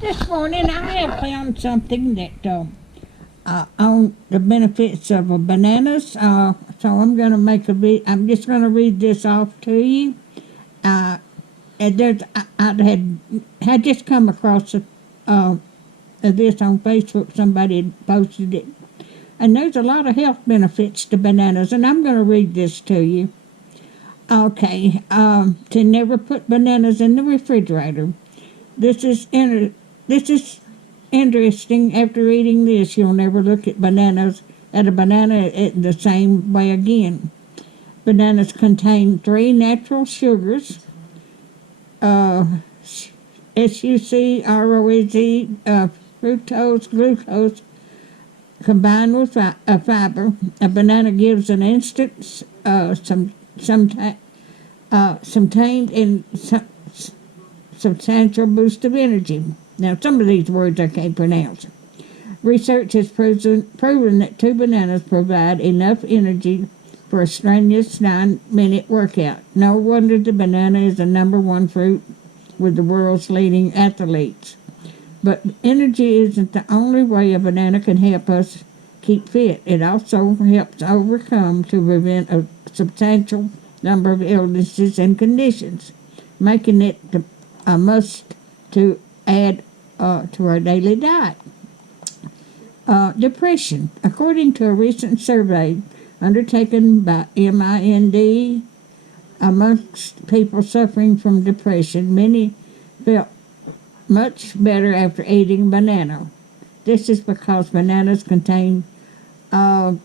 This morning I have found something that on the benefits of bananas. So I'm going to make I'm just going to read this off to you. And I had just come across this on Facebook. Somebody had posted it, and there's a lot of health benefits to bananas, and I'm going to read this to you. Okay, to never put bananas in the refrigerator. This is interesting. After eating this, you'll never look at a banana in the same way again. Bananas contain 3 natural sugars, sucrose, fructose, glucose, combined with fiber. A banana gives an instant, contained in substantial boost of energy. Now, some of these words I can't pronounce. Research has proven that 2 bananas provide enough energy for a strenuous 9-minute workout. No wonder the banana is the #1 fruit with the world's leading athletes. But energy isn't the only way a banana can help us keep fit. It also helps overcome to prevent a substantial number of illnesses and conditions, making it a must to add to our daily diet. Depression. According to a recent survey undertaken by MIND amongst people suffering from depression, many felt much better after eating banana. This is because bananas contain I'll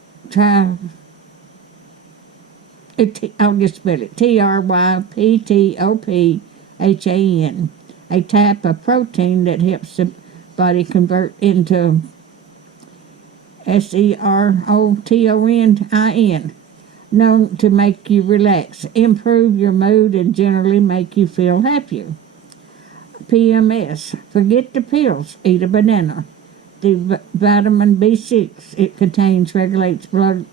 just spell it, tryptophan, a type of protein that helps the body convert into serotonin, known to make you relax, improve your mood, and generally make you feel happier. PMS. Forget the pills. Eat a banana. The vitamin B6 it contains regulates blood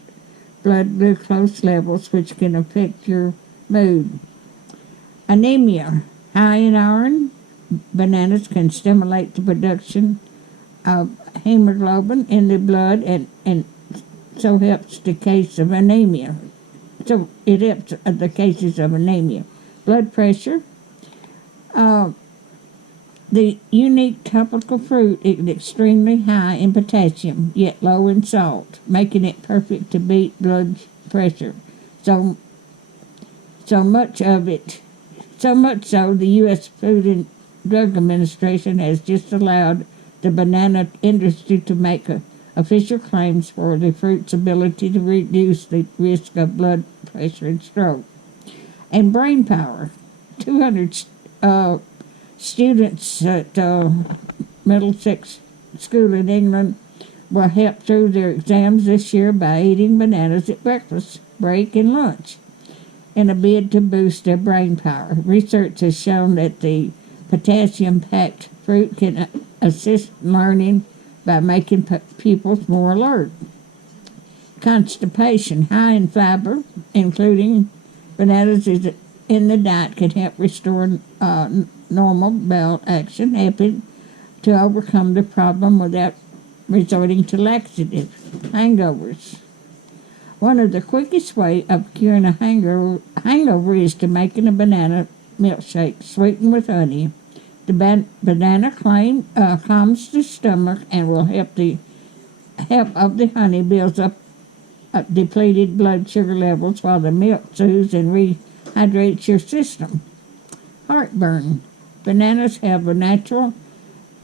glucose levels, which can affect your mood. Anemia. High in iron, bananas can stimulate the production of hemoglobin in the blood and so helps the case of anemia. So it helps the cases of anemia. Blood pressure. The unique tropical fruit is extremely high in potassium, yet low in salt, making it perfect to beat blood pressure. So much so the U.S. Food and Drug Administration has just allowed the banana industry to make official claims for the fruit's ability to reduce the risk of blood pressure and stroke. And brain power. 200 students at Middlesex School in England were helped through their exams this year by eating bananas at breakfast, break, and lunch in a bid to boost their brain power. Research has shown that the potassium-packed fruit can assist learning by making pupils more alert. Constipation. High in fiber, including bananas in the diet, can help restore normal bowel action, helping to overcome the problem without resorting to laxative. Hangovers. One of the quickest ways of curing a hangover is to making a banana milkshake sweetened with honey. The banana calms the stomach and will help the honey builds up depleted blood sugar levels, while the milk soothes and rehydrates your system. Heartburn. Bananas have a natural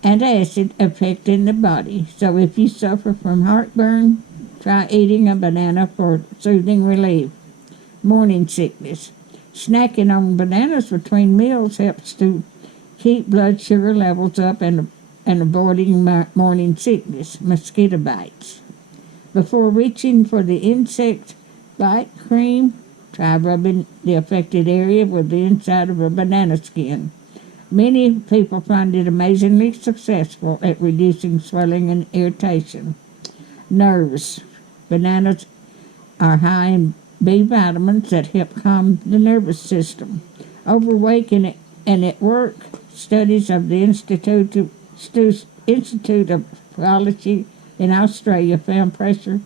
antacid effect in the body, so if you suffer from heartburn, try eating a banana for soothing relief. Morning sickness. Snacking on bananas between meals helps to keep blood sugar levels up and avoiding morning sickness. Mosquito bites. Before reaching for the insect bite cream, try rubbing the affected area with the inside of a banana skin. Many people find it amazingly successful at reducing swelling and irritation. Nerves. Bananas are high in B vitamins that help calm the nervous system. Overweight and at work, studies of the Institute Institute of Quality in Australia found pressure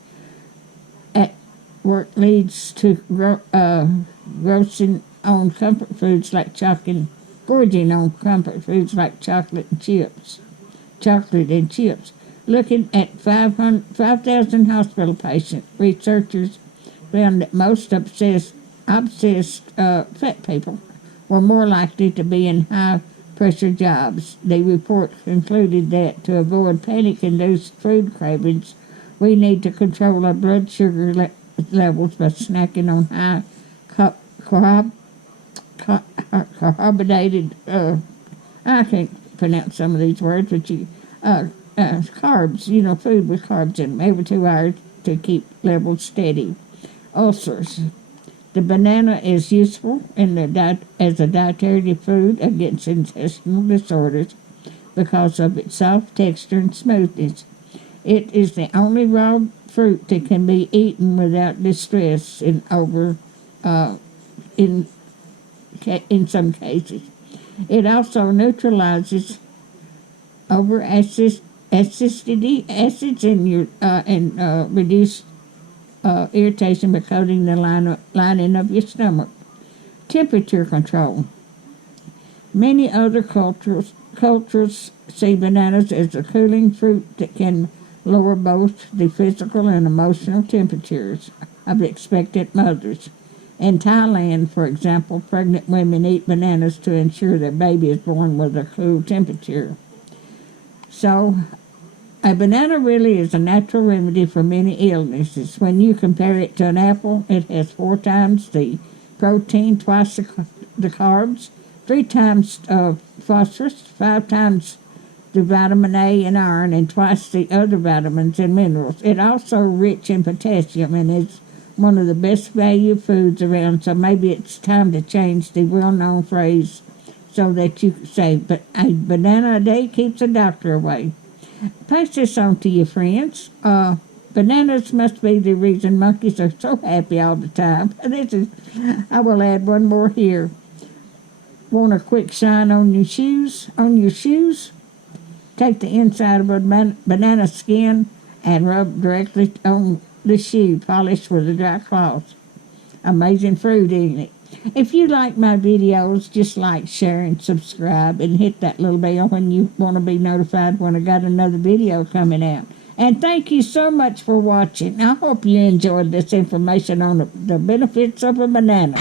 at work leads to grossing on comfort foods like chocolate, gorging on comfort foods like chocolate and chips. Looking at 5,000 hospital patients, researchers found that most obsessed fat people were more likely to be in high-pressure jobs. The report concluded that to avoid panic-induced food cravings, we need to control our blood sugar levels by snacking on high carbonated, I can't pronounce some of these words, but carbs, food with carbs in them every 2 hours to keep levels steady. Ulcers. The banana is useful as a dietary food against intestinal disorders because of its soft texture and smoothness. It is the only raw fruit that can be eaten without distress in some cases. It also neutralizes acids in your and reduce irritation by coating the lining of your stomach. Temperature control. Many other cultures see bananas as a cooling fruit that can lower both the physical and emotional temperatures of expectant mothers. In Thailand, for example, pregnant women eat bananas to ensure their baby is born with a cool temperature. So, a banana really is a natural remedy for many illnesses. When you compare it to an apple, it has 4 times the protein, twice the carbs, 3 times phosphorus, 5 times the vitamin A and iron, and twice the other vitamins and minerals. It also rich in potassium and is one of the best value foods around, so maybe it's time to change the well-known phrase so that you say, but a banana a day keeps the doctor away. Pass this on to your friends. Bananas must be the reason monkeys are so happy all the time. I will add one more here. Want a quick shine on your shoes? Take the inside of a banana skin and rub directly on the shoe, polished with a dry cloth. Amazing fruit, isn't it? If you like my videos, just like, share, and subscribe, and hit that little bell when you want to be notified when I got another video coming out. And thank you so much for watching. I hope you enjoyed this information on the benefits of a banana.